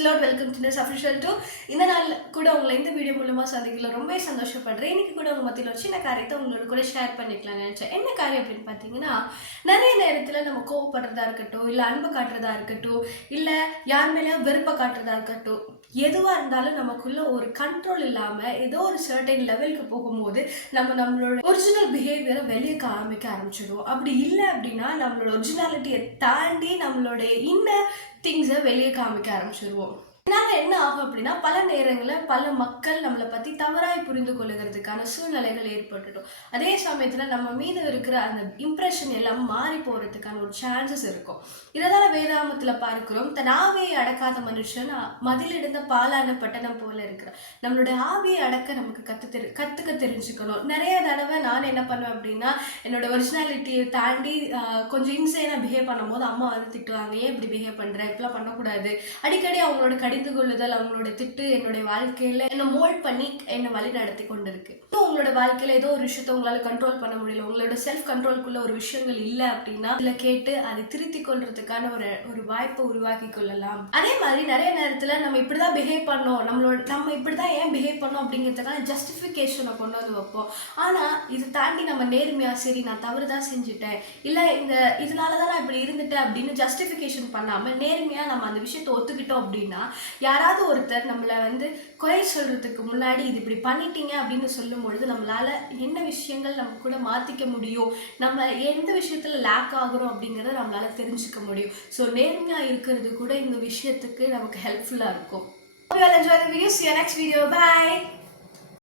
the Lord. Welcome to this official too. இந்த நாள் கூட உங்களை இந்த வீடியோ மூலமா சந்திக்கல ரொம்ப சந்தோஷப்படுறேன். இன்னைக்கு கூட உங்க மத்தியில ஒரு சின்ன காரியத்தை உங்களோட கூட ஷேர் பண்ணிக்கலாம்னு நினைச்சேன். என்ன காரியம் அப்படின்னு பார்த்தீங்கன்னா, நிறைய நேரத்தில் நம்ம கோவப்படுறதா இருக்கட்டும், இல்லை அன்பு காட்டுறதா இருக்கட்டும், இல்லை யார் மேலேயும் வெறுப்பை காட்டுறதா இருக்கட்டும், எதுவாக இருந்தாலும் நமக்குள்ள ஒரு கண்ட்ரோல் இல்லாமல் ஏதோ ஒரு சர்டைன் லெவலுக்கு போகும்போது நம்மளோட ஒரிஜினல் பிஹேவியரை வெளியே காமிக்க ஆரம்பிச்சிடுவோம். அப்படி இல்லை அப்படின்னா நம்மளோட ஒரிஜினாலிட்டியை தாண்டி நம்மளோட இன்னர் திங்ஸை வெளியே காமிக்க ஆரம்பிச்சிடுவோம். இதனால என்ன ஆகும் அப்படின்னா, பல நேரங்களில் பல மக்கள் நம்மளை பற்றி தவறாய் புரிந்து கொள்ளுகிறதுக்கான சூழ்நிலைகள் ஏற்பட்டுடும். அதே சமயத்தில் நம்ம மீது இருக்கிற அந்த இம்ப்ரெஷன் எல்லாம் மாறி போகிறதுக்கான ஒரு சான்சஸ் இருக்கும். இதனால் வேதாமத்தில் பார்க்கிறோம், தன் ஆவியை அடக்காத மனுஷன் மதிலிருந்த பாலான பட்டணம் போல இருக்கிறார். நம்மளுடைய ஆவியை அடக்க நமக்கு கற்றுக்க தெரிஞ்சுக்கணும். நிறைய தடவை நான் என்ன பண்ணுவேன் அப்படின்னா, என்னோட ஒரிஜினாலிட்டியை தாண்டி கொஞ்சம் இன்சைனாக பிஹேவ் பண்ணும்போது அம்மா வந்து திட்டுவாங்க, ஏன் இப்படி பிஹேவ் பண்ணுற, இப்படிலாம் பண்ணக்கூடாது. அடிக்கடி அவங்களோட கடிந்து கொள்ளுதல், அவங்களோட திட்டு என்னுடைய வாழ்க்கையில என்ன மோல்ட் பண்ணி என்னை வழி நடத்தி கொண்டு இருக்கு. உங்களோட வாழ்க்கையில ஏதோ ஒரு விஷயத்த உங்களால கண்ட்ரோல் பண்ண முடியல, உங்களோட செல்ஃப் கண்ட்ரோலுக்குள்ள ஒரு விஷயங்கள் இல்லை அப்படின்னா இதுல கேட்டு அதை திருத்தி கொள்றதுக்கான ஒரு வாய்ப்பை உருவாக்கி கொள்ளலாம். அதே மாதிரி நிறைய நேரத்துல நம்ம இப்படிதான் பிஹேவ் பண்ணோம், நம்ம இப்படிதான் ஏன் பிஹேவ் பண்ணோம் அப்படிங்கிறதுக்கான ஜஸ்டிஃபிகேஷனை கொண்டு வந்து வைப்போம். ஆனா இது தாண்டி நம்ம நேர்மையா, சரி நான் தவறுதான் செஞ்சுட்டேன், இல்ல இதனாலதான் நான் இப்படி இருந்துட்டேன் அப்படின்னு ஜஸ்டிஃபிகேஷன் பண்ணாம நேர்மையா நம்ம அந்த விஷயத்தை ஒத்துக்கிட்டோம் அப்படின்னா, யாராவது ஒருத்தர் நம்மளை வந்து குறை சொல்றதுக்கு முன்னாடி இது இப்படி பண்ணிட்டீங்க அப்படின்னு சொல்லும் பொழுது நம்மளால என்ன விஷயங்கள் நம்ம கூட மாத்திக்க முடியும், நம்ம எந்த விஷயத்துல லேக் ஆகுறோம் அப்படிங்கிறத நம்மளால தெரிஞ்சுக்க முடியும். ஸோ நேர்மையா இருக்கிறது கூட இந்த விஷயத்துக்கு நமக்கு ஹெல்ப்ஃபுல்லா இருக்கும். Enjoy the video. See you next video. Bye.